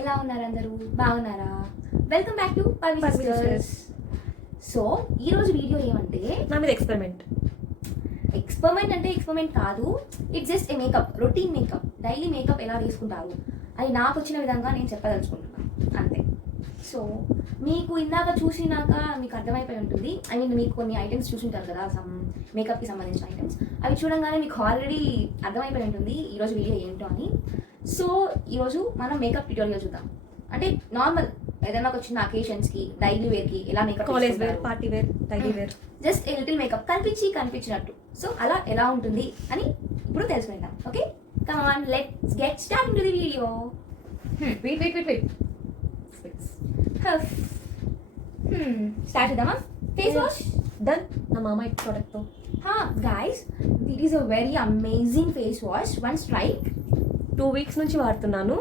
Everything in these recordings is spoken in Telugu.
ఎలా ఉన్నారు అందరూ? బాగున్నారా? వెల్కమ్ బ్యాక్ టు పవిస్టర్స్. సో ఈరోజు వీడియో ఏమంటే నా మీద ఎక్స్పెరిమెంట్ అంటే ఎక్స్పెరిమెంట్ కాదు, it's just a makeup, routine makeup, daily makeup ఎలా వేసుకుంటారు అని నాకు వచ్చిన విధంగా నేను చెప్పదలుచుకుంటున్నాను అంతే. సో మీకు ఇందాక చూసినాక మీకు అర్థమైపోయి ఉంటుంది, ఐ మీన్ మీకు కొన్ని ఐటమ్స్ చూసుంటారు కదా, సమ్ మేకప్కి సంబంధించిన ఐటమ్స్, అవి చూడంగానే మీకు ఆల్రెడీ అర్థమైపోయి ఉంటుంది ఈరోజు వీడియో ఏంటో అని. సో ఈరోజు మనం మేకప్ ట్యూటోరియల్ చూద్దాం. అంటే నార్మల్ ఏదైనా ఒక చిన్న అకేషన్స్కి, డైలీ వేర్కి ఎలా makeup, college wear, party wear, daily wear, just a little makeup కనిపించినట్టు. సో అలా ఎలా ఉంటుంది అని ఇప్పుడు తెలుసుకుంటాం. Okay, come on, let's get start to the video. Wait start చేద్దామా? Face wash done. నా మామ ప్రోడక్ట్తో guys, that is a very amazing face wash. Once try. 2 weeks నుంచి వాడుతున్నాను.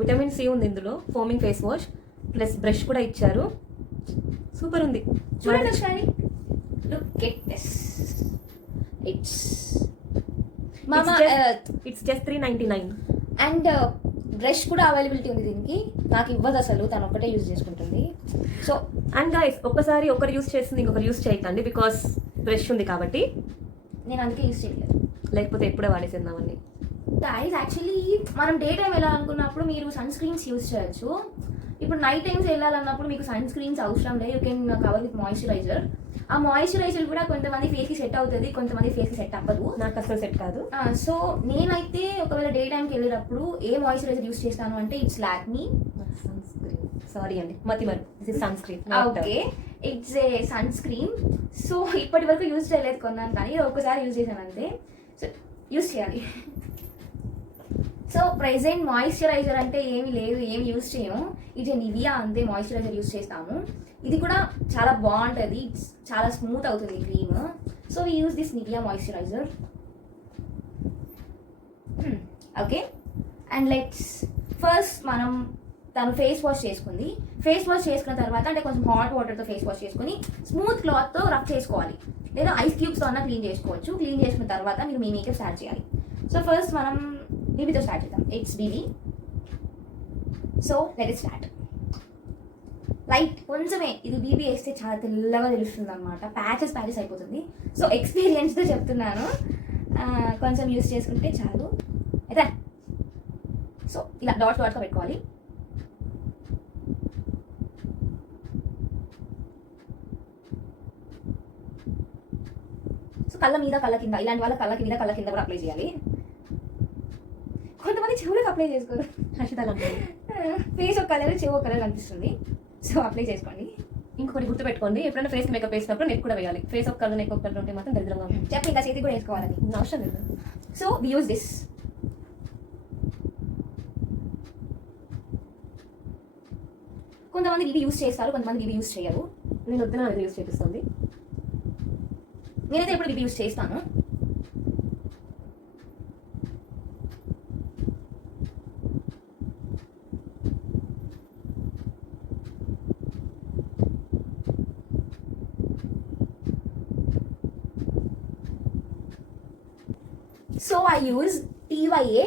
విటమిన్ సి ఉంది ఇందులో, foaming face wash plus brush కూడా ఇచ్చారు. సూపర్ ఉంది, చూడండి ఒకసారి. Look at this. It's just 399. And brush కూడా అవైలబిలిటీ ఉంది దీనికి. నాకు ఇవ్వదు అసలు, తను ఒక్కటే యూజ్ చేసుకుంటుంది. సో అండ్ గైస్, ఒక్కసారి ఒకరు యూజ్ చేస్తుంది ఇంకొకరు యూజ్ చేయకండి, బికాస్ బ్రష్ ఉంది కాబట్టి. నేను అందుకే యూజ్ చేయలేదు, లేకపోతే ఎప్పుడే వాడేసేద్దామని. గైస్ యాక్చువల్లీ మనం డే టైం వెళ్ళాలనుకున్నప్పుడు మీరు సన్ స్క్రీన్స్ యూజ్ చేయొచ్చు. ఇప్పుడు నైట్ టైమ్స్ వెళ్ళాలన్నప్పుడు మీకు సన్ స్క్రీన్స్ అవసరం లేదు, you can cover with moisturiser. ఆ మాయిశ్చరైజర్ కూడా కొంతమంది ఫేస్కి సెట్ అవుతుంది, కొంతమంది ఫేస్కి సెట్ అవ్వదు. నాకు అసలు సెట్ కాదు. సో నేనైతే ఒకవేళ డే టైంకి వెళ్ళేటప్పుడు ఏ మాయిశ్చరైజర్ యూజ్ చేస్తాను అంటే it's Lakme sunscreen. Sorry అండి, this is sunscreen. Okay, it's a sunscreen. So ఇప్పటి వరకు యూజ్ చేయలేదు, కొన్నాను కానీ ఒక్కసారి యూజ్ చేశాను అంతే. సో యూజ్ చేయాలి. సో ప్రెజెంట్ మాయిశ్చరైజర్ అంటే ఏమీ లేదు, ఏమి యూజ్ చేయము. ఇది నివియా అంతే మాయిశ్చరైజర్ యూజ్ చేస్తాము. ఇది కూడా చాలా బాగుంటుంది, చాలా స్మూత్ అవుతుంది cream. So we use this Nivea moisturiser. Okay, and let's first మనం తను ఫేస్ వాష్ చేసుకుంది. ఫేస్ వాష్ చేసుకున్న తర్వాత అంటే కొంచెం హాట్ వాటర్తో ఫేస్ వాష్ చేసుకుని స్మూత్ క్లాత్తో రబ్ చేసుకోవాలి, లేదా ఐస్ క్యూబ్స్తో అన్న క్లీన్ చేసుకోవచ్చు. క్లీన్ చేసుకున్న తర్వాత మీరు మీ మేకప్ స్టార్ట్ చేయాలి. సో ఫస్ట్ మనం బీబీతో స్టార్ట్ చేద్దాం. It's BB. So let it start. Light కొంచెమే, ఇది బీబీ వేస్తే చాలా తెల్లగా తెలుస్తుంది అనమాట, ప్యాచెస్ అయిపోతుంది. సో ఎక్స్పీరియన్స్తో చెప్తున్నాను, కొంచెం యూస్ చేసుకుంటే చాలు. అయితే సో ఇలా డాట్గా పెట్టుకోవాలి. సో కళ్ళ మీద, కళ్ళ కింద, ఇలాంటి వాళ్ళ కళ్ళ మీద, కళ్ళ కింద కూడా అప్లై చేయాలి. కొంతమంది చెవులకు అప్లై చేసుకోరు, ఫేస్ ఒక కలర్, చెవు ఒక కలర్ అనిపిస్తుంది. సో అప్లై చేసుకోండి. ఇంకొకటి గుర్తుపెట్టుకోండి, ఎప్పుడైనా ఫేస్ మేకప్ వేసినప్పుడు నెక్ కూడా వేయాలి. ఫేస్ ఒక కలర్, నెక్ ఒక కలర్ ఉంటే మాత్రం దరిద్రంగా ఉంటుంది. చెప్పి ఇంకా చేతి కూడా వేసుకోవాలని అవసరం లేదు. So we use this. కొంతమంది ఇవి యూజ్ చేస్తారు, కొంతమంది ఇవి యూజ్ చేయరు. నేను వద్దున అది యూజ్ చేపిస్తుంది. నేనైతే ఎప్పుడు ఇవి యూజ్ చేస్తాను. So I use TYA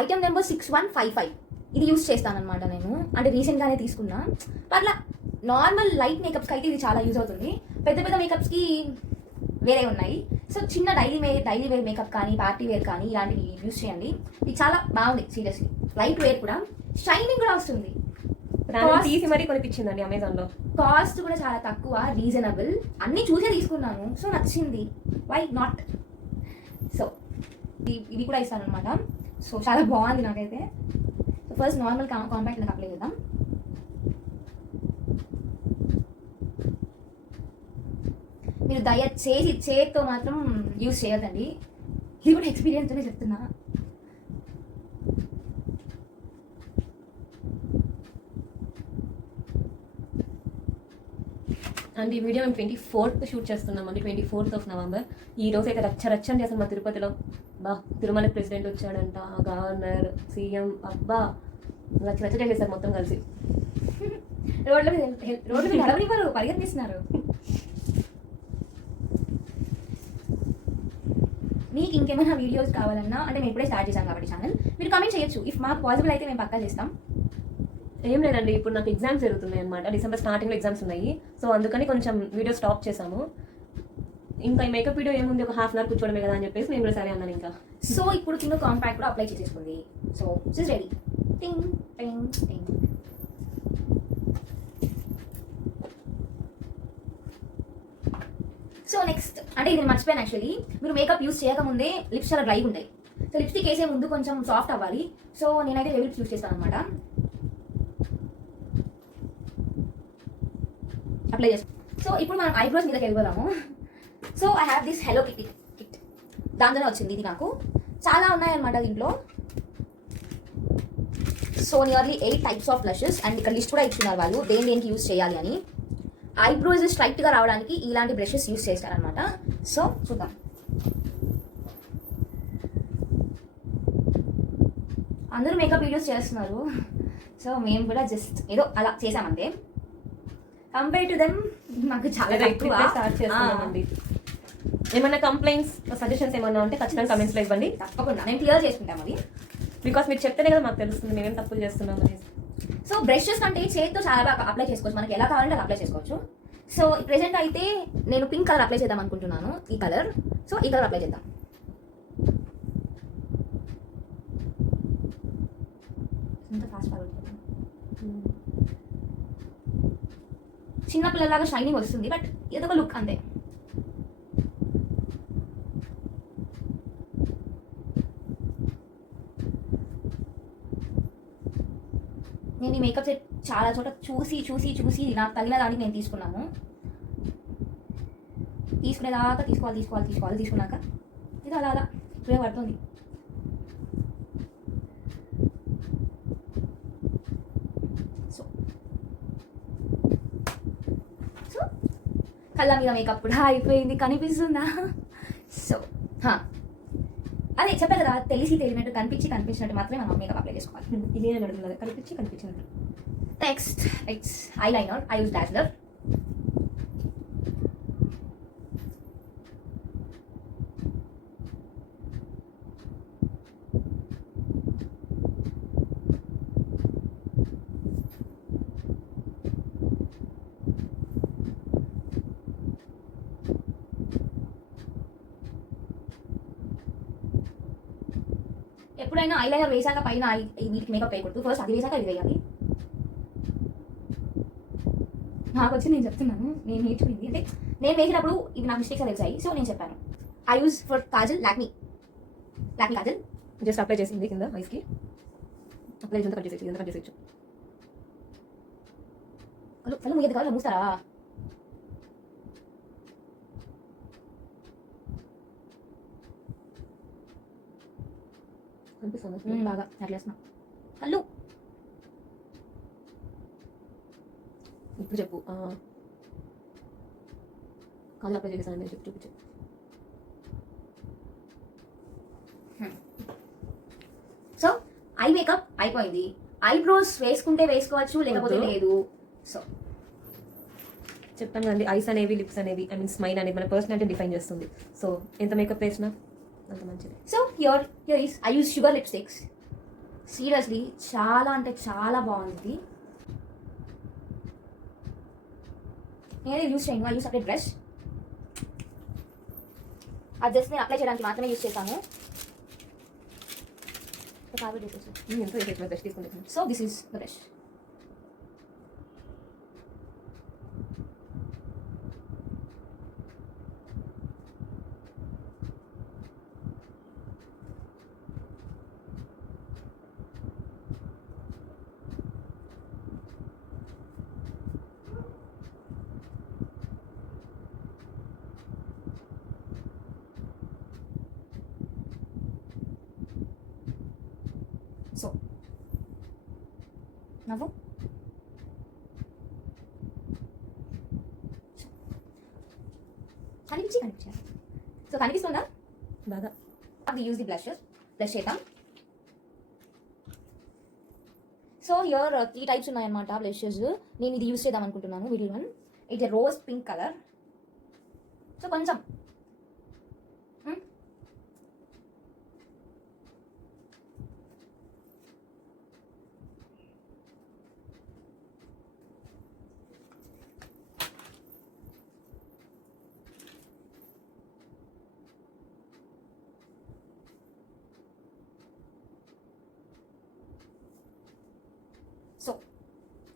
item number 6155. ఇది యూజ్ చేస్తాను అనమాట నేను, అంటే రీసెంట్గానే తీసుకున్నా. అట్లా నార్మల్ లైట్ మేకప్స్కి అయితే ఇది చాలా యూజ్ అవుతుంది. పెద్ద పెద్ద మేకప్స్కి వేరే ఉన్నాయి. సో చిన్న డైలీ వేర్ మేకప్ కానీ, పార్టీ వేర్ కానీ ఇలాంటివి యూజ్ చేయండి. ఇది చాలా బాగుంది సీరియస్లీ. లైట్ వేర్ కూడా, షైనింగ్ కూడా వస్తుంది. తీసి మరీ కొనిపించిందండి అమెజాన్లో. కాస్ట్ కూడా చాలా తక్కువ, రీజనబుల్. అన్నీ చూసే తీసుకున్నాను, సో నచ్చింది. Why not? సో ఇవి కూడా ఇస్తాను అనమాట. సో చాలా బాగుంది నాకైతే. సో ఫస్ట్ నార్మల్ కాంపాక్ట్ నాకు అప్లై చేద్దాం. మీరు దయచేసి చేతితో మాత్రం యూజ్ చేయొద్దండి, ఇది కూడా ఎక్స్పీరియన్స్తోనే చెప్తున్నా. అండ్ ఈ వీడియో మేము 24th షూట్ చేస్తున్నామండి, 24th November. ఈ రోజు అయితే రచ్చని చేస్తాం మా తిరుపతిలో. తిరుమల ప్రెసిడెంట్ వచ్చాడంట, గవర్నర్, సీఎం, అబ్బా రచ్చ చేసేసారు మొత్తం కలిసి. రోడ్ల మీద నడవనివ్వరు, పరిగెత్తిస్తున్నారు. మీకు ఇంకేమైనా వీడియోస్ కావాలన్నా, అంటే మేము ఇప్పుడే స్టార్ట్ చేశాం కాబట్టి ఛానల్, మీరు కామెంట్ చేయొచ్చు. ఇఫ్ మాకు పాసిబుల్ అయితే మేము పక్కా చేస్తాం. ఏం లేదండి, ఇప్పుడు నాకు ఎగ్జామ్స్ జరుగుతున్నాయి అనమాట. డిసెంబర్ స్టార్టింగ్లో ఎగ్జామ్స్ ఉన్నాయి. సో అందుకని కొంచెం వీడియో స్టాప్ చేశాము. ఇంకా ఈ మేకప్ వీడియో ఏముంది, ఒక హాఫ్ అన్ అవర్ కూర్చోవడమే కదా అని చెప్పేసి నేను కూడా సరే అన్నాను. ఇంకా సో ఇప్పుడు కింద కాంపాక్ట్ కూడా అప్లై చేసేసుకుంది. So it's ready. టింగ్ టింగ్ టింగ్. సో నెక్స్ట్ అంటే ఇది మర్చిపోయాను యాక్చువల్లీ, మీరు మేకప్ యూస్ చేయకముందే లిప్స్ చాలా డ్రైగా ఉంటాయి. సో లిప్స్టిక్ వేసే ముందు కొంచెం సాఫ్ట్ అవ్వాలి. సో నేనైతే హెవీ లిప్స్ యూస్ చేస్తాను అనమాట. అప్లై చేస్తాను. సో ఇప్పుడు మనం ఐబ్రోస్ మీదకి వెళ్ళిపోదాము. So I have this hello kit దాంతోనే వచ్చింది ఇది. నాకు చాలా ఉన్నాయన్నమాట దీంట్లో. So nearly 8 types of blushes and ఇక్కడ లిస్ట్ కూడా ఇచ్చున్నారు వాళ్ళు దేనికి యూస్ చేయాలి అని. ఐబ్రోస్ స్ట్రైట్గా రావడానికి ఇలాంటి బ్రషెస్ యూస్ చేస్తారనమాట. సో చూద్దాం. అందరూ మేకప్ వీడియోస్ చేస్తున్నారు, సో మేము కూడా జస్ట్ ఏదో అలా చేసామంతే. కంపేర్ టు దెమ్ మాకు చాలా స్టార్ట్ చేస్తున్నామండి. ఏమైనా కంప్లైంట్స్ సజెషన్స్ ఏమైనా ఉంటే ఖచ్చితంగా కమెంట్స్లో ఇవ్వండి. తప్పకుండా నేను క్లియర్ చేసుకుంటాం అది. బికాస్ మీరు చెప్తేనే కదా మాకు తెలుస్తుంది మేమేం తప్పులు చేస్తున్నాం అనేది. సో బ్రషెస్ కంటే చేతితో చాలా బాగా అప్లై చేసుకోవచ్చు, మనకి ఎలా కావాలంటే అలా అప్లై చేసుకోవచ్చు. సో ప్రెసెంట్ అయితే నేను పింక్ కలర్ అప్లై చేద్దాం అనుకుంటున్నాను, ఈ కలర్. సో ఈ కలర్ అప్లై చేద్దాం. ఎంత ఫాస్ట్ చిన్న పిల్లలాగా షైనింగ్ వస్తుంది, బట్ ఏదో ఒక లుక్ అంతే. నేను ఈ మేకప్ సెట్ చాలా చోట చూసి చూసి చూసి నాకు తగిన దానికి నేను తీసుకున్నాను. తీసుకునేదాకా తీసుకున్నాక ఇది అలా అలా ఉపయోగపడుతుంది. సో సో కళ్ళ మీద మేకప్ కూడా అయిపోయింది, కనిపిస్తుందా? సో అదే చెప్పారు కదా, తెలిసినట్టు కనిపించినట్టు మాత్రమే మనం మేకప్ అప్లై చేసుకోవాలి. ఇదే అని అడుగుతుంది, కనిపించినట్టు. Next it's eyeliner. I use dazzler. ఎప్పుడైనా ఐలైనర్ వేసాక పైన వీటికి మేకప్ వేయకూడదు, ఫస్ట్ అది వేసాక ఇది వేయాలి. నాకు వచ్చి నేను చెప్తున్నాను, నేను నేర్చుకుంది అంటే నేను వేసినప్పుడు ఇవి నాకు మిస్టేక్స్ తెలిసాయి, సో నేను చెప్పాను. I use for Kajal Lakme Kajal. Just apply చేసింది కింద ఐస్కి. అప్లై చేసి కట్ చేసేసి ఎంత కట్ చేసేయచ్చు. కళ్ళు ముయ్యదు కాదు, మూస్తారా? కనిపిస్తుంది బాగా అట్లేస్తున్నా కళ్ళు. ఇప్పుడు చెప్పు. కాళ్ళు అప్లై చేసాను నేను చెప్పి చూపించు. సో ఐ మేకప్ అయిపోయింది. ఐబ్రోస్ వేసుకుంటే వేసుకోవచ్చు, లేకపోతే లేదు. సో చెప్తాను కదండి, ఐస్ అనేవి లిప్స్ అనేవి ఐ మీన్ స్మైల్ అనేది మన పర్సనాలిటీ డిఫైన్ చేస్తుంది. సో ఎంత మేకప్ వేసినా అంత మంచిది. So here is I use sugar lipsticks. Seriously చాలా అంటే చాలా బాగుంది. నేనే యూజ్ చేయను, ఐ యూజ్ సపరేట్ బ్రష్. అది జస్ట్ నేను అప్లై చేయడానికి మాత్రమే యూజ్ చేశాను. బ్రష్ తీసుకుంటాను. So this is the brush. So నవ్వు. కనిపించారు. సో కనిపిస్తుందా బాగా? అది యూజ్ ది బ్లష్ చేద్దాం. సో హియర్ 3 టైప్స్ ఉన్నాయన్నమాట బ్లషెస్. నేను ఇది యూజ్ చేద్దాం అనుకుంటున్నాను. Video 1 it's rose pink colour. So కొంచెం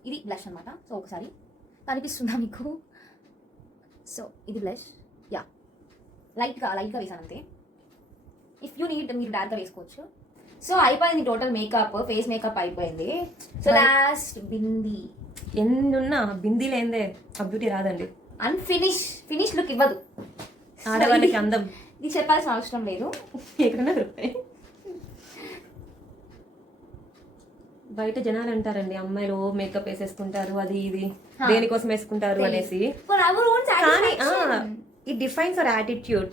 ఇది బ్లష్ అనమాట. సో ఒకసారి కనిపిస్తుందా మీకు? సో ఇది బ్లష్, యా లైట్గా వేసాను అంతే. ఇఫ్ యూ నీడ్ మీరు డైరెక్ట్గా వేసుకోవచ్చు. సో అయిపోయింది టోటల్ మేకప్, ఫేస్ మేకప్ అయిపోయింది. సో లాస్ట్ బింది. ఎన్నున్నా బిందీ లేదే ఆ బ్యూటీ రాదండి. ఫినిష్ లుక్ ఇవ్వదు ఆడవాళ్ళకి అందం. ఇది చెప్పాల్సిన అవసరం లేదు. ఎక్కడన్నా దొరుకుతాయి. బయట జనాలు అంటారండి అమ్మాయిలు మేకప్ వేసేసుకుంటారు అది ఇది దేనికోసం వేసుకుంటారు అనేసి. కానీ it defines our attitude.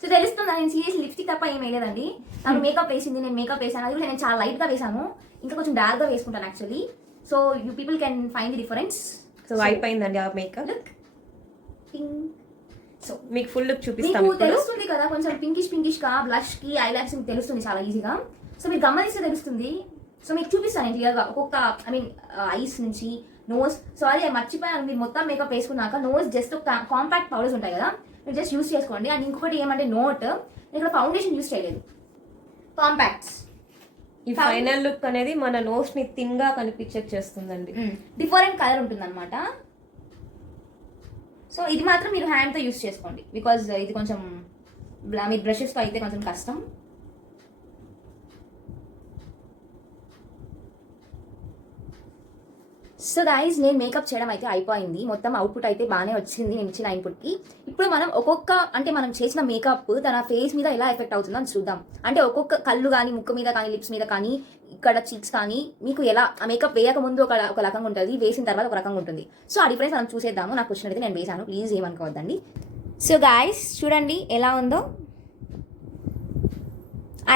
So తెలుస్తుందా, నేను సీరియస్ లిప్స్టిక్ తప్ప ఏం వేయలేదండి. తను మేకప్ వేసింది, నేను మేకప్ వేసాను. అది నేను చాలా లైట్ గా వేసాను, ఇంకా కొంచెం డార్క్ గా వేసుకుంటాను actually. So you people can find the difference. So అయిపోయిందండి ఆ మేకప్ లుక్. సో మీకు ఫుల్ లుక్ చూపిస్తాను. మీకు తెలుస్తుంది కదా కొంచెం పింకిష్ గా బ్లష్ కి ఐ లాష్ తెలుస్తుంది చాలా ఈజీగా. సో మీరు గమనిస్తే తెలుస్తుంది. సో మీకు చూపిస్తాను క్లియర్గా ఒక్కొక్క ఐస్ నుంచి నోస్. సో అదే మర్చిపోయాను, మీరు మొత్తం మేకప్ వేసుకున్నాక నోస్ జస్ట్ కాంపాక్ట్ పౌడర్స్ ఉంటాయి కదా, మీరు జస్ట్ యూస్ చేసుకోండి. అండ్ ఇంకొకటి ఏమంటే నోట్, నేను ఇక్కడ ఫౌండేషన్ యూస్ చేయలేదు, కాంపాక్ట్స్. ఈ ఫైనల్ లుక్ అనేది మన నోస్ ని థిన్ గా కనిపించే చేస్తుందండి. డిఫరెంట్ కలర్ ఉంటుంది అనమాట. సో ఇది మాత్రం మీరు హ్యాండ్ తో యూస్ చేసుకోండి, బికాజ్ ఇది కొంచెం మీరు బ్రషెస్ తో అయితే కొంచెం కష్టం. సో గైస్ నేను మేకప్ చేయడం అయితే అయిపోయింది, మొత్తం అవుట్పుట్ అయితే బాగానే వచ్చింది నేను ఇచ్చిన ఇన్పుట్కి. ఇప్పుడు మనం మనం చేసిన మేకప్ తన ఫేస్ మీద ఎలా ఎఫెక్ట్ అవుతుందో అని చూద్దాం. అంటే ఒక్కొక్క కళ్ళు కానీ, ముక్కు మీద కానీ, లిప్స్ మీద కానీ, ఇక్కడ చీక్స్ కానీ మీకు ఎలా ఆ మేకప్ వేయక ముందు ఒక రకంగా ఉంటుంది, వేసిన తర్వాత ఒక రకంగా ఉంటుంది. సో ఆ డిఫరెన్స్ మనం చూసేద్దాము. నాకు వచ్చినట్టు నేను వేసాను, ప్లీజ్ ఏమనుకోవద్దండి. సో గైస్ చూడండి ఎలా ఉందో.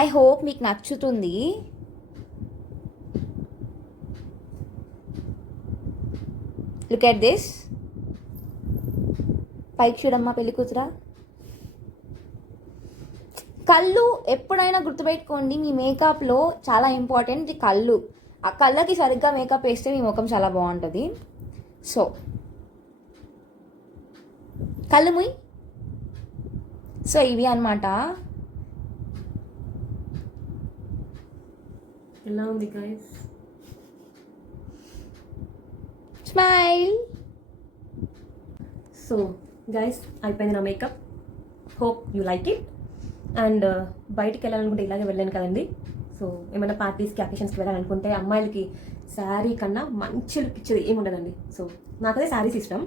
ఐ హోప్ మీకు నచ్చుతుంది. Look at this. పైకి చూడమ్మా పెళ్లి కూతురా. కళ్ళు ఎప్పుడైనా గుర్తుపెట్టుకోండి, మీ మేకప్లో చాలా ఇంపార్టెంట్ కళ్ళు. ఆ కళ్ళకి సరిగ్గా మేకప్ వేస్తే మీ ముఖం చాలా బాగుంటుంది. సో కళ్ళు ముయ్. సో ఇవి అన్నమాట. ఎలా ఉంది గైస్? స్మైల్. సో గైస్ అయిపోయింది నా makeup. Hope you like it. And బయటికి వెళ్ళాలనుకుంటే ఇలాగే వెళ్ళాను కదండి. సో ఏమైనా పార్టీస్కి, అకేషన్స్కి వెళ్ళాలనుకుంటే అమ్మాయిలకి శారీ కన్నా మంచి లుక్ ఇచ్చేది ఏముండదండి. సో నాకదే శారీస్ ఇష్టం.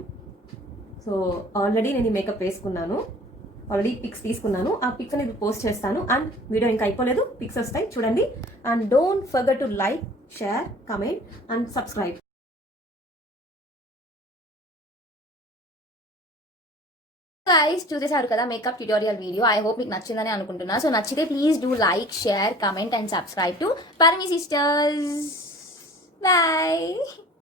సో ఆల్రెడీ నేను ఈ మేకప్ వేసుకున్నాను, ఆల్రెడీ పిక్స్ తీసుకున్నాను. ఆ పిక్స్ అనేది పోస్ట్ చేస్తాను. అండ్ వీడియో ఇంకా అయిపోలేదు, పిక్స్ వస్తాయి చూడండి. And don't forget to like, share, comment and subscribe. Guys చూసేసారు కదా makeup tutorial video. I hope మీకు నచ్చిందని అనుకుంటున్నా. సో నచ్చితే please do like, share, comment and subscribe to పర్మి సిస్టర్స్. బాయ్.